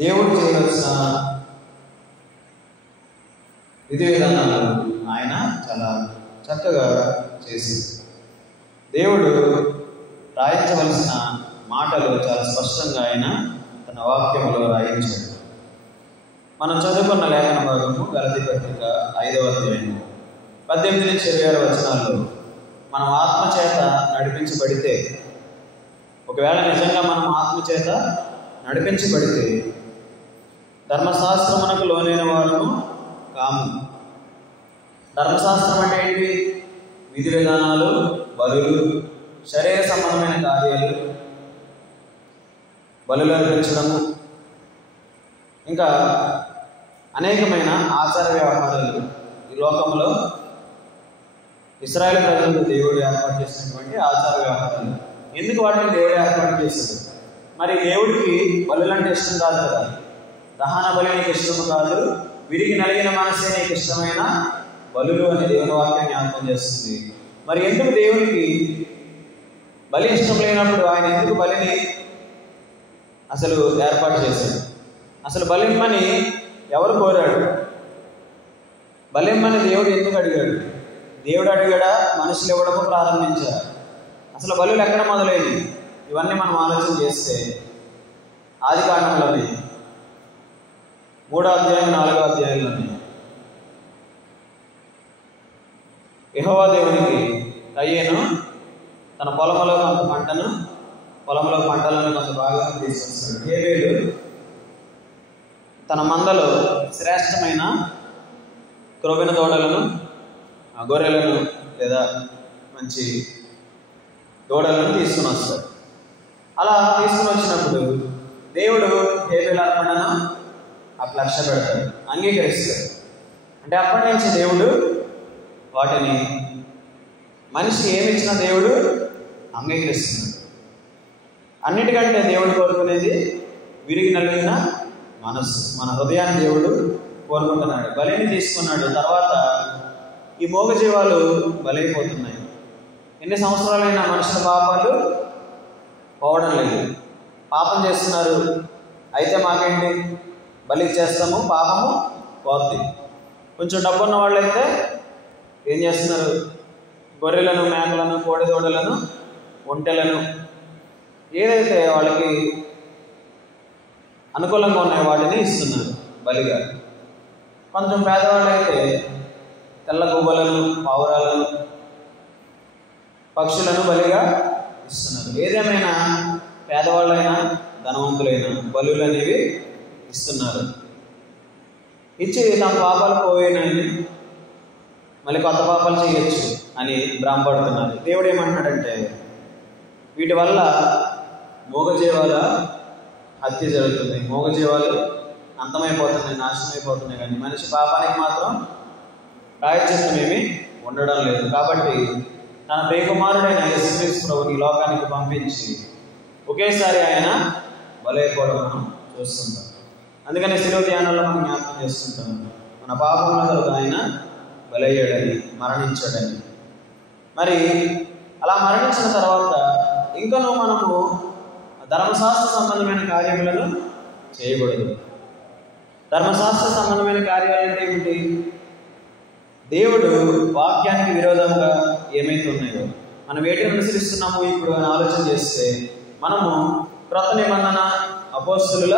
దేవుడు చేయవలసిన విధి విధానాలు ఆయన చాలా చక్కగా చేసింది. దేవుడు రాయించవలసిన మాటలు చాలా స్పష్టంగా ఆయన తన వాక్యంలో రాయించాడు. మనం చదువుకున్న లేఖన భాగము గలతీ పత్రిక 5వ అధ్యాయం 18-26 వచనాల్లో మనం ఆత్మచేత నడిపించబడితే, ఒకవేళ నిజంగా మనం ఆత్మచేత నడిపించబడితే ధర్మశాస్త్రమునకు లోనైన వారము కాము. ధర్మశాస్త్రం అంటే ఏంటి? విధి విధానాలు, బలులు, శరీర సంబంధమైన కార్యాలు, బలులు అర్పించడము, ఇంకా అనేకమైన ఆచార వ్యవహారాలు ఈ లోకంలో ఇశ్రాయేలు ప్రజలకు దేవుడు ఏర్పాటు చేసినటువంటి ఆచార వ్యవహారాలు. ఎందుకు వాటిని దేవుడు ఏర్పాటు చేశాడు? మరి దేవుడికి బలులు అంటే ఇష్టం కాదు కదా. దహన బలి నీకు ఇష్టము కాదు, విరిగి నలిగిన మనసే నీకు ఇష్టమైన బలులు అని దేవుని వాక్యం జ్ఞాపకం చేస్తుంది. మరి ఎందుకు దేవునికి బలి ఇష్టం లేనప్పుడు ఆయన ఎందుకు బలిని అసలు ఏర్పాటు చేశాడు? అసలు బలిమ్మని ఎవరు కోరాడు? బలిమ్మని దేవుడు ఎందుకు అడిగాడు? దేవుడు అడిగాడా? మనుషులు ఇవ్వడము ప్రారంభించారు. అసలు బలులు ఎక్కడ మొదలైనవి? ఇవన్నీ మనం ఆలోచన చేస్తే ఆదికాండంలోనే 3వ అధ్యాయం 4వ అధ్యాయంలోనే యెహోవా దేవునికి కయ్యేను తన పొలంలో పంటలను కొంత భాగం తీసుకొస్తాడు. హేబేలు తన మందలో శ్రేష్టమైన క్రొవ్వెన దూడలను, గొర్రెలను లేదా మంచి దూడలను తీసుకుని వస్తాడు. అలా తీసుకుని వచ్చినప్పుడు దేవుడు హేబేలు అర్పణను అట్లా లక్ష్య పెడతాడు, అంగీకరిస్తాడు. అంటే అప్పటి నుంచి దేవుడు వాటిని మనిషికి ఏమిచ్చినా దేవుడు అంగీకరిస్తున్నాడు. అన్నిటికంటే దేవుడు కోరుకునేది విరిగి నలిగిన మనస్సు. మన హృదయాన్ని దేవుడు కోరుకుంటున్నాడు. బలిని తీసుకున్నాడు. తర్వాత ఈ మోగజీవాలు బలైపోతున్నాయి. ఎన్ని సంవత్సరాలైనా మనుషుల పాపాలు పోవడం లేదు. పాపం చేస్తున్నారు, అయితే మాకేంటి, బలి చేస్తాము, పాపము పోద్ది. కొంచెం డబ్బున్న వాళ్ళైతే ఏం చేస్తున్నారు? గొర్రెలను, మేకలను, కోడిదూడలను, ఒంటెలను, ఏదైతే వాళ్ళకి అనుకూలంగా ఉన్నాయి వాటిని ఇస్తున్నారు బలిగా. కొంచెం పేదవాళ్ళు అయితే తెల్ల గువ్వలను, పావురాలను, పక్షులను బలిగా ఇస్తున్నారు. ఏదేమైనా పేదవాళ్ళైనా ధనవంతులైనా బలులు అనేవి ఇస్తున్నారు. ఇచ్చి తమ పాపాలు పోయినాయని మళ్ళీ కొత్త పాపాలు చేయొచ్చు అని భ్రమపడుతున్నారు. దేవుడు ఏమంటున్నాడంటే, వీటి వల్ల మోగజీవాల హత్య జరుగుతుంది, మోగజీవాలు అంతమైపోతున్నాయి, నాశనం అయిపోతున్నాయి. కానీ మనిషి పాపానికి మాత్రం ప్రాయశ్చిత్తం ఏమీ ఉండడం లేదు. కాబట్టి తన ప్రియకుమారుడైన యేసుక్రీస్తు ప్రభువుని ఈ లోకానికి పంపించి ఒకేసారి ఆయన బలైపోవడం మనం చూస్తుంటాం. అందుకని శిలువ ధ్యానంలో మనం జ్ఞాపకం చేస్తుంటాం, మన పాపముల కొరకు ఆయన బలయ్యాడని, మరణించాడని. మరి అలా మరణించిన తర్వాత ఇంకనూ మనము ధర్మశాస్త్ర సంబంధమైన కార్యములను చేయకూడదు. ధర్మశాస్త్ర సంబంధమైన కార్యాలు అంటే ఏమిటి? దేవుడు వాక్యానికి విరోధంగా ఏమైతే ఉన్నాయో మనం వేటిని అనుసరిస్తున్నాము ఇప్పుడు అని ఆలోచన చేస్తే, మనము క్రొత్త నిబంధన అపోస్తలుల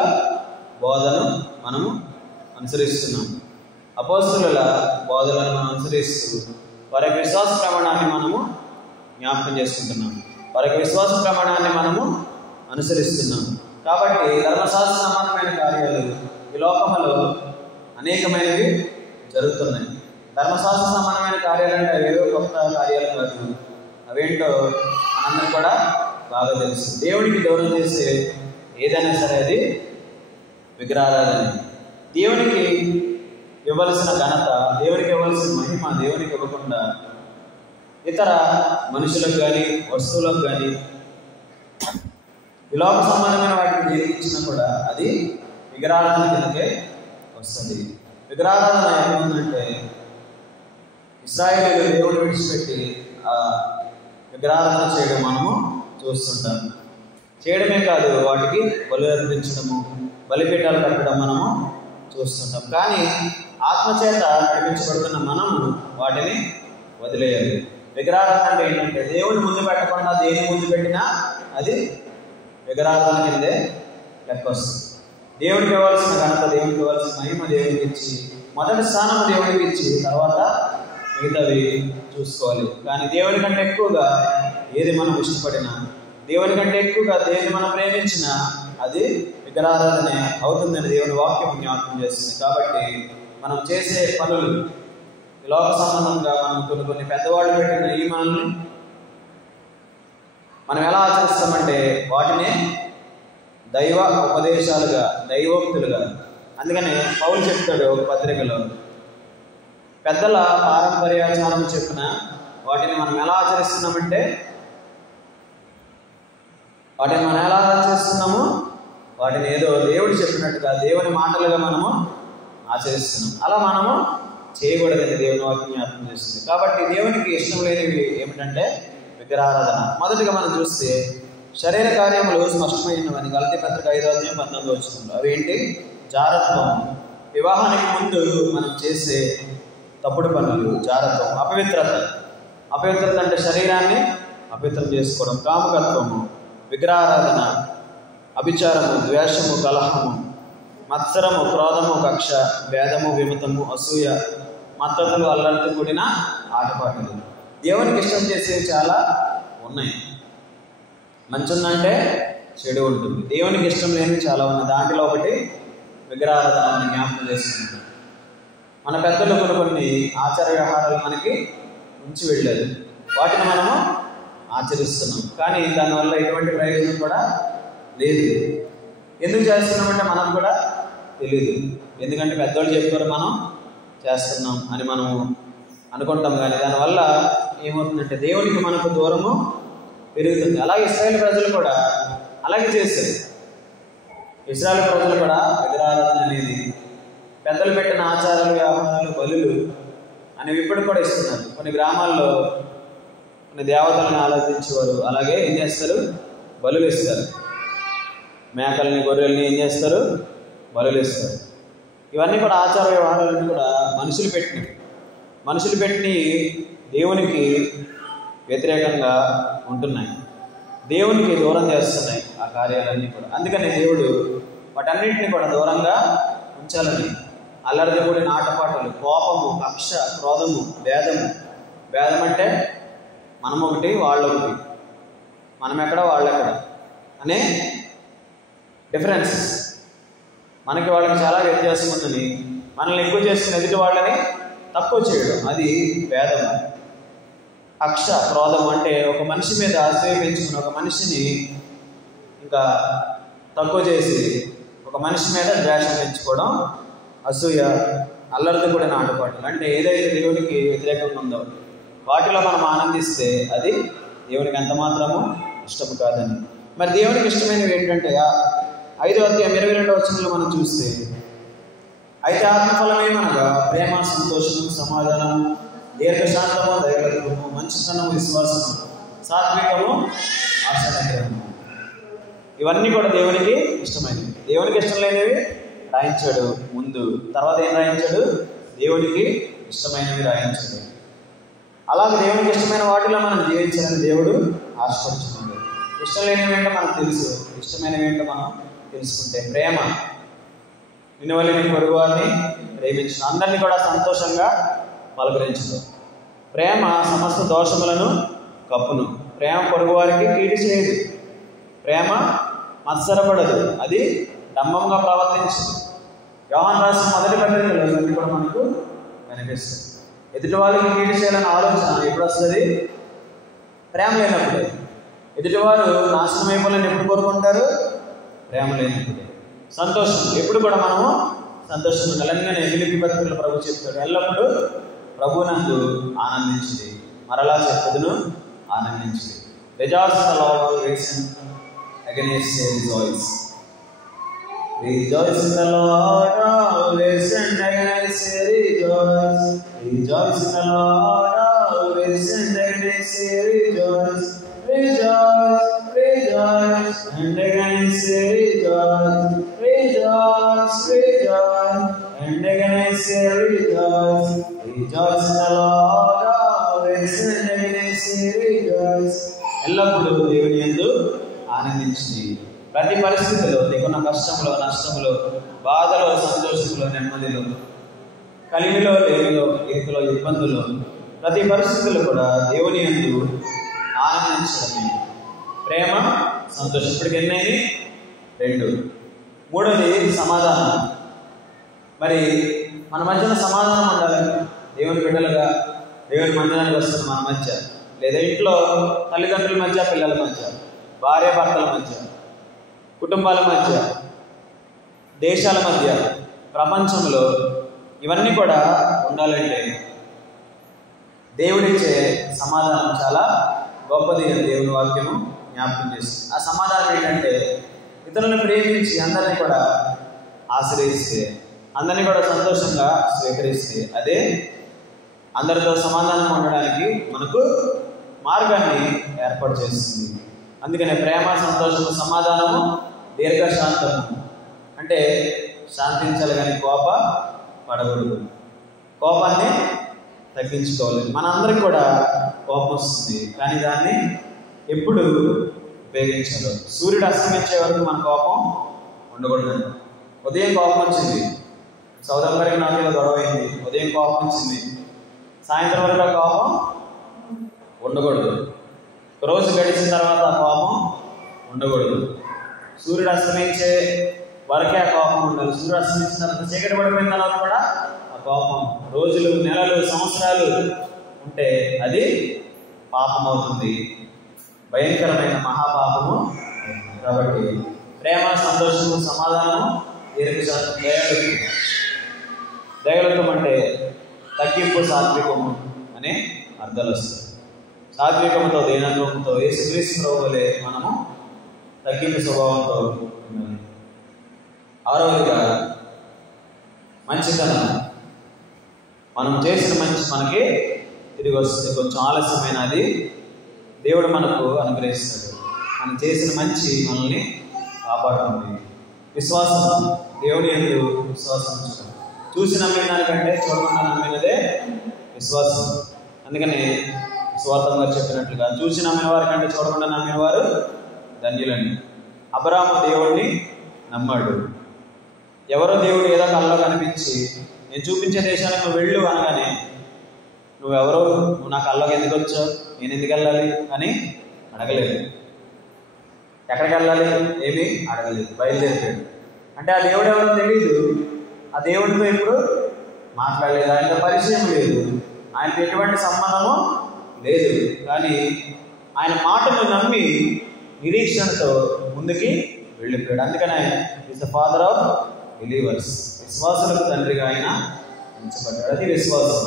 బోధను మనము అనుసరిస్తున్నాం. అపోస్తలుల బోధలను మనం అనుసరిస్తూ వారి యొక్క విశ్వాస ప్రమాణాన్ని మనము జ్ఞాపకం చేసుకుంటున్నాం, వారి యొక్క విశ్వాస ప్రమాణాన్ని మనము అనుసరిస్తున్నాం. కాబట్టి ధర్మశాస్త్ర సంబంధమైన కార్యాలు ఈ లోకంలో అనేకమైనవి జరుగుతున్నాయి. ధర్మశాస్త్ర సంబంధమైన కార్యాలంటే అవేవో కొత్త కార్యాలు కాదు, అవేంటో మనందరికీ కూడా బాగా తెలుసు. దేవుడికి దూరం చేసే ఏదైనా సరే అది విగ్రహారాధన. దేవునికి ఇవ్వాల్సిన ఘనత, దేవునికి ఇవ్వాల్సిన మహిమ దేవునికి ఇవ్వకుండా ఇతర మనుషులకు కానీ వస్తువులకు కానీ ఈ లోక సంబంధమైన వాటిని దేనికి ఇచ్చినా కూడా అది విగ్రహారాధన కిందకే వస్తుంది. విగ్రహారాధన ఏముందంటే, ఇశ్రాయేలీయులు దేవుడు విడిచిపెట్టి ఆ విగ్రహారాధన చేయడం మనము చూస్తుంటాం. చేయడమే కాదు, వాటికి బలు అర్పించడము, బలిపీఠాలు కట్టడం మనము చూస్తుంటాం. కానీ ఆత్మచేత నడిపించబడుతున్న మనము వాటిని వదిలేయాలి. విగ్రహారాధన అంటే ఏంటంటే దేవుని ముందు పెట్టకుండా దేని ముందు పెట్టినా అది విగ్రహారాధన కిందే లెక్క వస్తుంది. దేవుడికి ఇవ్వాల్సిన ఘనత, దేవుడికి ఇవ్వాల్సిన మహిమ దేవుడికి ఇచ్చి, మొదటి స్థానం దేవుడికి ఇచ్చి తర్వాత మిగతావి చూసుకోవాలి. కానీ దేవుని కంటే ఎక్కువగా ఏది మనం ఇష్టపడినా, దేవుని కంటే ఎక్కువగా దేన్ని మనం ప్రేమించినా అది విగ్రహారాధనే అవుతుందని దేవుని వాక్యం జ్ఞాపకం చేస్తుంది. కాబట్టి మనం చేసే పనులు లోక సంబంధంగా మనం కొన్ని పెద్దవాళ్ళు పెట్టిన నియమాలను మనం ఎలా ఆచరిస్తామంటే వాటినే దైవ ఉపదేశాలుగా, దైవోక్తులుగా. అందుకనే పౌలు చెప్తాడు ఒక పత్రికలో, పెద్దల పారంపర్యాచారం చెప్పిన వాటిని మనం ఎలా ఆచరిస్తున్నామంటే వాటిని ఏదో దేవుడు చెప్పినట్టుగా దేవుని మాటలుగా మనము ఆచరిస్తున్నాం. అలా మనము చేయకూడదని దేవుని వాక్యం జ్ఞాపకం చేస్తుంది. కాబట్టి దేవునికి ఇష్టం లేనివి ఏమిటంటే విగ్రహారాధన. మొదటిగా మనం చూస్తే శరీర కార్యములు స్పష్టమైనవని గలతీ పత్రిక 5:19 అవేంటి? జారత్వం, వివాహానికి ముందు మనం చేసే తప్పుడు పనులు, జారత్వం. అపవిత్రత అంటే శరీరాన్ని అపవిత్రం చేసుకోవడం. కామకత్వము, విగ్రహారాధన, అభిచారము, ద్వేషము, కలహము, మత్సరము, క్రోధము, కక్ష, భేదము, విమతము, అసూయ, మత్తతులు, అల్లరితో కూడిన ఆటపాటలు. దేవునికి ఇష్టం చేసేవి చాలా ఉన్నాయి. మంచి ఉందంటే చెడు ఉంటుంది. దేవునికి ఇష్టం లేనివి చాలా ఉన్నాయి. దాంట్లో ఒకటి విగ్రహారాధన అని జ్ఞాపకం చేస్తుంది. మన పెద్దలు కొన్ని ఆచార వ్యవహారాలు మనకి ఉంచి వెళ్ళారు, వాటిని మనము ఆచరిస్తున్నాం. కానీ దానివల్ల ఎటువంటి ప్రయోజనం కూడా లేదు. ఎందుకు చేస్తున్నామంటే మనకు కూడా తెలియదు. ఎందుకంటే పెద్దవాళ్ళు చెప్పారు మనం చేస్తున్నాం అని మనము అనుకుంటాం. కానీ దానివల్ల ఏమవుతుందంటే దేవునికి మనకు దూరము పెరుగుతుంది. అలాగే ఇశ్రాయేలు ప్రజలు కూడా అలాగే చేశారు. ఇశ్రాయేలు ప్రజలు కూడా విగ్రహారాధన అనేది, పెద్దలు పెట్టిన ఆచారాలు, వ్యవహారాలు, బలులు అనేవి ఇప్పుడు కూడా ఇస్తున్నారు. కొన్ని గ్రామాల్లో కొన్ని దేవతలను ఆరాధించేవారు అలాగే ఏం చేస్తారు? బలులు ఇస్తారు. మేకల్ని, గొర్రెల్ని ఏం చేస్తారు? బలులు ఇస్తారు. ఇవన్నీ కూడా ఆచార వ్యవహారాలన్నీ కూడా మనుషులు పెట్టినవి దేవునికి వ్యతిరేకంగా ఉంటున్నాయి, దేవునికి దూరం చేస్తున్నాయి ఆ కార్యాలన్నీ కూడా. అందుకని దేవుడు వాటన్నింటినీ కూడా దూరంగా ఉంచాలని అల్లరితో కూడిన ఆటపాటలు, కోపము, కక్ష, క్రోధము, భేదం అంటే మనం ఒకటి వాళ్ళు ఒకటి, మనం ఎక్కడ వాళ్ళు ఎక్కడ అనే డిఫరెన్సెస్, మనకి వాళ్ళకి చాలా వ్యత్యాసం ఉందని మనల్ని ఎక్కువ చేస్తున్న ఎదుటి వాళ్ళని తక్కువ చేయడం, అది భేదము. కక్ష, క్రోధం అంటే ఒక మనిషి మీద అసూయ పెంచుకుని ఒక మనిషిని ఇంకా తక్కువ చేసి ఒక మనిషి మీద ద్వేషం పెంచుకోవడం అసూయ. అల్లరితో కూడిన ఆటపాటలు అంటే ఏదైతే దేవునికి వ్యతిరేకంగా ఉందో వాటిలో మనం ఆనందిస్తే అది దేవునికి ఎంత మాత్రము ఇష్టము కాదని. మరి దేవునికి ఇష్టమైనవి ఏంటంటే 5:22 మనం చూస్తే, అయితే ఆత్మఫలం ఏమనగా ప్రేమ, సంతోషము, సమాధానము, దీర్ఘశాంతము, దైవత్వము, మంచితనము, విశ్వాసము, సాత్వికము, ఆశానిగ్రహము. ఇవన్నీ కూడా దేవునికి ఇష్టమైనవి. దేవునికి ఇష్టం లేనివి రాయించాడు ముందు, తర్వాత ఏం రాయించాడు? దేవునికి ఇష్టమైనవి రాయించాడు. అలాగే దేవునికి ఇష్టమైన వాటిలో మనం జీవించాలని దేవుడు ఆశపడుతున్నాడు. ఇష్టం లేనివి ఏంటో మనకు తెలుసు, ఇష్టమైనవి ఏంటో మనం తెలుసుకుంటే, ప్రేమ, నిన్ను వల్ల నీ పొరుగువారిని ప్రేమించడం, అందరినీ కూడా సంతోషంగా పలకరించడం. ప్రేమ సమస్త దోషములను కప్పును. ప్రేమ పొరుగువారికి కీడు చేయదు. ప్రేమ మత్సరపడదు, అది డంబంగా ప్రవర్తించదు. యోహాను రాసిన మొదటి పత్రికలో ఇవన్నీ కూడా మనకు కనిపిస్తుంది. ఎదుటి వాళ్ళకి కీడు చేయాలన్న ఆలోచన ఎప్పుడు వస్తుంది? ప్రేమ లేనప్పుడే. ఎదుటివారు నాశనం అయిపోవాలని ఎప్పుడు కోరుకుంటారు? ప్రేమ లేనప్పుడే. సంతోషం ఎప్పుడు కూడా మనము సంతోషంగా ఉండాలని ఫిలిప్పీ పత్రికలో ప్రభు చెప్తాడు, ఎల్లప్పుడూ ప్రభువునందు ఆనందించింది, మరలా చెప్పదును ఆనందించింది. Rejoice in the Lord always, and again I say rejoice. Rejoice in the Lord always, and again I say rejoice. Rejoice in the Lord always, and again I say rejoice. Rejoice, rejoice, and again I say rejoice. rejoice, rejoice. And again I say rejoice, rejoice in the Lord always. And again I say rejoice. ఎల్లప్పుడూ దేవుని యందు ఆనందించి ప్రతి పరిస్థితిలో నీకున్న కష్టంలో, నష్టంలో, బాధలో, సంతోషంలో, నెమ్మదిలో, కలిమిలో, లేమిలో, ఇరుకులో, ఇబ్బందుల్లో, ప్రతి పరిస్థితుల్లో కూడా దేవుని యందు ఆనందించడమే ప్రేమ, సంతోషం. ఇప్పటికి ఎన్నైంది? 2. మూడోది సమాధానం. మరి మన మధ్యన సమాధానం ఉండాలి. దేవుని బిడ్డలుగా దేవుని మందిరానికి వస్తున్న మన మధ్య, లేదా ఇంట్లో తల్లిదండ్రుల మధ్య, పిల్లల మధ్య, భార్య భర్తల మధ్య, కుటుంబాల మధ్య, దేశాల మధ్య, ప్రపంచంలో ఇవన్నీ కూడా ఉండాలంటే దేవుడిచ్చే సమాధానం చాలా గొప్పది అని దేవుని వాక్యము జ్ఞాపకం చేస్తుంది. ఆ సమాధానం ఏంటంటే ఇతరులను ప్రేమించి అందరినీ కూడా ఆశ్రయిస్తే, అందరినీ కూడా సంతోషంగా స్వీకరిస్తే అదే అందరితో సమాధానం ఉండడానికి మనకు మార్గాన్ని ఏర్పాటు చేస్తుంది. అందుకనే ప్రేమ, సంతోషము, సమాధానము, దీర్ఘశాంతము. అంటే శాంతించాలి కానీ పడకూడదు. కోపాన్ని తగ్గించుకోవాలి. మనందరికి కూడా కోపం వస్తుంది, కానీ దాన్ని ఎప్పుడు ఉపయోగించాలి? సూర్యుడు అస్తమించే వరకు మన కోపం ఉండకూడదు. ఉదయం కోపం వచ్చింది, సౌదం గారికి నాకు గొడవ అయింది, ఉదయం కోపం వచ్చింది, సాయంత్రం వరకు ఆ కోపం ఉండకూడదు. రోజు గడిచిన తర్వాత ఆ కోపం ఉండకూడదు. సూర్యుడు అస్తమించే వరకే ఆ కోపం ఉండాలి. సూర్యుడు అస్తమించిన తర్వాత చీకటి పడిపోయిన తర్వాత కూడా ఆ కోపం రోజులు, నెలలు, సంవత్సరాలు ఉంటే అది పాపం అవుతుంది, భయంకరమైన మహాపాపము. కాబట్టి ప్రేమ, సంతోషము, సమాధానము, దీర్ఘశాంతం, దయలత్వం అంటే తగ్గింపు, సాత్వికము అనే అర్థాలు వస్తాయి. సాత్వికముతో, దీనత్వంతో, యేసుక్రీస్తు ప్రభువులే మనము తగ్గింపు స్వభావంతో ఉండాలి. 6వదిగా మంచితనం. మనం చేసిన మంచి మనకి తిరిగి వస్తుంది. కొంచెం ఆలస్యమైన అది దేవుడు మనకు అనుగ్రహిస్తాడు. మనం చేసిన మంచి మనల్ని కాపాడుతుంది. విశ్వాసం, దేవుని యందు విశ్వాసం ఉంచడం. చూసి నమ్మిన దానికంటే చూడకుండా నమ్మినదే విశ్వాసం. అందుకని స్వార్థం గారు చెప్పినట్లుగా చూసి నమ్మిన వారి కంటే చూడకుండా నమ్మిన వారు ధన్యులని. అబ్రాహాము దేవుడిని నమ్మాడు. ఎవరో దేవుడు ఏదో కళ్ళలో కనిపించి నేను చూపించే దేశానికి నువ్వు వెళ్ళు అనగానే నువ్వెవరో, నువ్వు నా కళ్ళలోకి ఎందుకు వచ్చావు, నేను ఎందుకు వెళ్ళాలి అని అడగలేదు. ఎక్కడికి వెళ్ళాలి ఏమీ అడగలేదు, బయలుదేరిపోయాడు. అంటే ఆ దేవుడు ఎవరో తెలియదు, ఆ దేవుడితో ఎప్పుడు మాట్లాడలేదు, ఆయనతో పరిచయం లేదు, ఆయనతో ఎటువంటి సంబంధము లేదు. కానీ ఆయన మాటను నమ్మి నిరీక్షణతో ముందుకి వెళ్ళిపోయాడు. అందుకని ఆయన is the father of believers. విశ్వాసులకు తండ్రిగా ఆయన ఉంచబడ్డాడు. అది విశ్వాసం.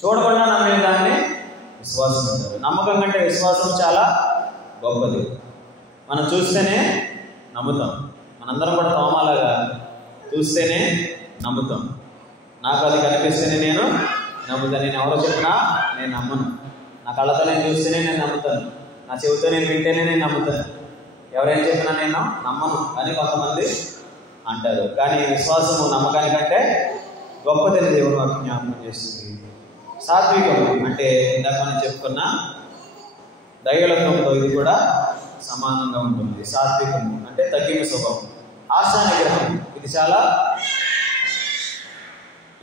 చూడకుండా నమ్మే దాన్ని విశ్వాసం అంటారు. నమ్మకం కంటే విశ్వాసం చాలా గొప్పది. మనం చూస్తేనే నమ్ముతాం. మనందరం కూడా తోమాలాగా చూస్తేనే నమ్ముతాం. నాకు అది కనిపిస్తేనే నేను నమ్ముతాను. నేను ఎవరో చెప్పినా నేను నమ్మను. నా కళ్ళతో నేను చూస్తేనే నేను నమ్ముతాను. నా చెవితో నేను వింటేనే నేను నమ్ముతాను. ఎవరేం చెప్పినా నేను నమ్మను అని కొంతమంది అంటారు. కానీ విశ్వాసము నమ్మకానికంటే గొప్పదని దేవుడు మాకు జ్ఞాపకం చేస్తుంది. సాత్వికము అంటే ఇందాక మనం చెప్పుకున్న దైవలత్వంతో ఇది కూడా సమానంగా ఉంటుంది. సాత్వికము అంటే తగ్గింపు స్వభావం. ఆశా నిగ్రహం, ఇది చాలా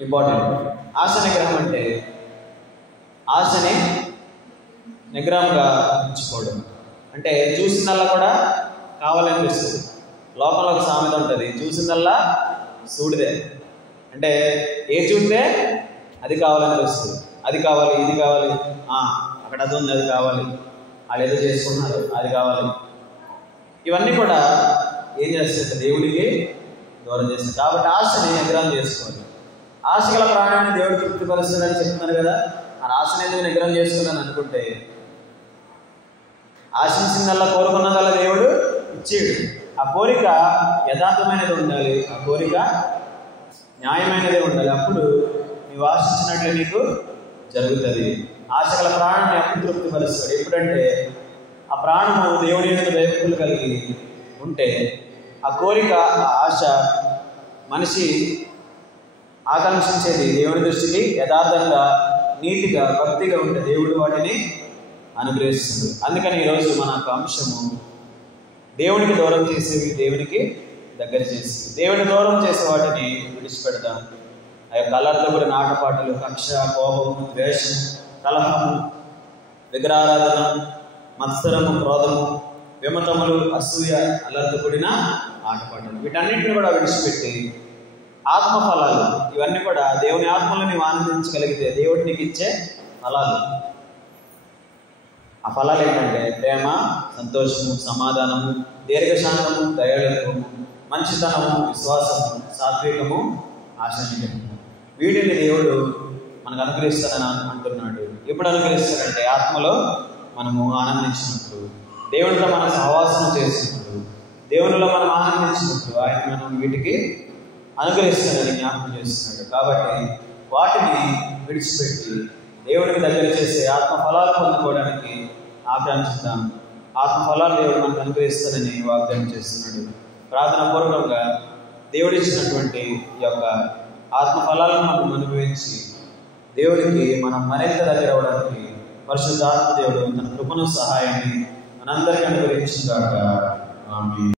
ఇంపార్టెంట్. ఆశ నిగ్రహం అంటే ఆశని నిగ్రహంగా ఉంచుకోవడం. అంటే చూసిందల్లా కూడా కావాలనిపిస్తుంది. లోకంలో ఒక సామెత ఉంటుంది, చూసిందల్లా చూడదే. అంటే ఏ చూస్తే అది కావాలనిపిస్తుంది. అది కావాలి, ఇది కావాలి, అక్కడ అది ఉంది, అది కావాలి, వాళ్ళు ఏదో చేసుకుంటున్నారు, అది కావాలి. ఇవన్నీ కూడా ఏం చేస్తుంది? దేవుడికి దూరం చేస్తుంది. కాబట్టి ఆశని నిగ్రహం చేసుకోవాలి. ఆశ గల ప్రాణాన్ని దేవుడు తృప్తిపరుస్తుందని చెప్తున్నారు కదా. ఆ ఆశని ఎందుకు నిగ్రహం చేసుకున్నాను అనుకుంటే, ఆశించిందల్లా కోరుకున్నదల్లా దేవుడు ఇచ్చేడు. ఆ కోరిక యథార్థమైనది ఉండాలి, ఆ కోరిక న్యాయమైనదే ఉండాలి. అప్పుడు నీవు ఆశించినట్లే నీకు జరుగుతుంది. ఆశ గల ప్రాణాన్ని అప్పుడు తృప్తిపరుస్తాడు. ఎప్పుడంటే ఆ ప్రాణము దేవుడి యొక్క దైవత్తులు కలిగి ఉంటే ఆ కోరిక, ఆ ఆశ మనిషి ఆకాంక్షించేది దేవుని దృష్టికి యథార్థంగా, నీతిగా, భక్తిగా ఉంటే దేవుడు వాటిని అనుగ్రహిస్తుంది. అందుకని ఈరోజు మన అంశము దేవునికి దూరం చేసేవి దేవునికి దగ్గర చేసి, దేవుని దూరం చేసే వాటిని విడిచిపెడదాం. ఆ యొక్క అల్లరితో కూడిన ఆటపాటలు, కక్ష, కోపము, ద్వేషం, కలహము, విగ్రహారాధన, మత్సరము, క్రోధము, విమతములు, అసూయ, అల్లరితో కూడిన ఆటపాటలు, వీటన్నిటిని కూడా విడిచిపెట్టి ఆత్మ ఫలాలు, ఇవన్నీ కూడా దేవుని ఆత్మలో నీవు ఆనందించగలిగితే దేవుడు నీకు ఇచ్చే ఫలాలు. ఆ ఫలాలు ఏంటంటే ప్రేమ, సంతోషము, సమాధానము, దీర్ఘశాంతము, దయాళుత్వము, మంచితనము, విశ్వాసము, సాత్వికము, ఆశానిగ్రహము. వీటిని దేవుడు మనకు అనుగ్రహిస్తానని అంటున్నాడు. ఎప్పుడు అనుగ్రహిస్తాడంటే ఆత్మలో మనము ఆనందించినప్పుడు, దేవునితో మన సహవాసం చేసినప్పుడు, దేవునిలో మనం ఆనందించినప్పుడు ఆయన మనం వీటికి అనుగ్రహిస్తాడని జ్ఞాపకం చేస్తున్నాడు. కాబట్టి వాటిని విడిచిపెట్టి దేవుడికి దగ్గర చేసే ఆత్మ ఫలాలు పొందుకోవడానికి ఆకాంక్షిద్దాం. ఆత్మ ఫలాలు దేవుడు మనకు అనుగ్రహిస్తాడని వాగ్దానం చేస్తున్నాడు. ప్రార్థన పూర్వకంగా దేవుడిచ్చినటువంటి ఈ యొక్క ఆత్మ ఫలాలను మనం అనుభవించి దేవుడికి మనం మరింత దగ్గర అవ్వడానికి పరిశుద్ధాత్మ దేవుడు తన కృపను, సహాయాన్ని మనందరికీ అనుగ్రహించుగాక. ఆమేన్.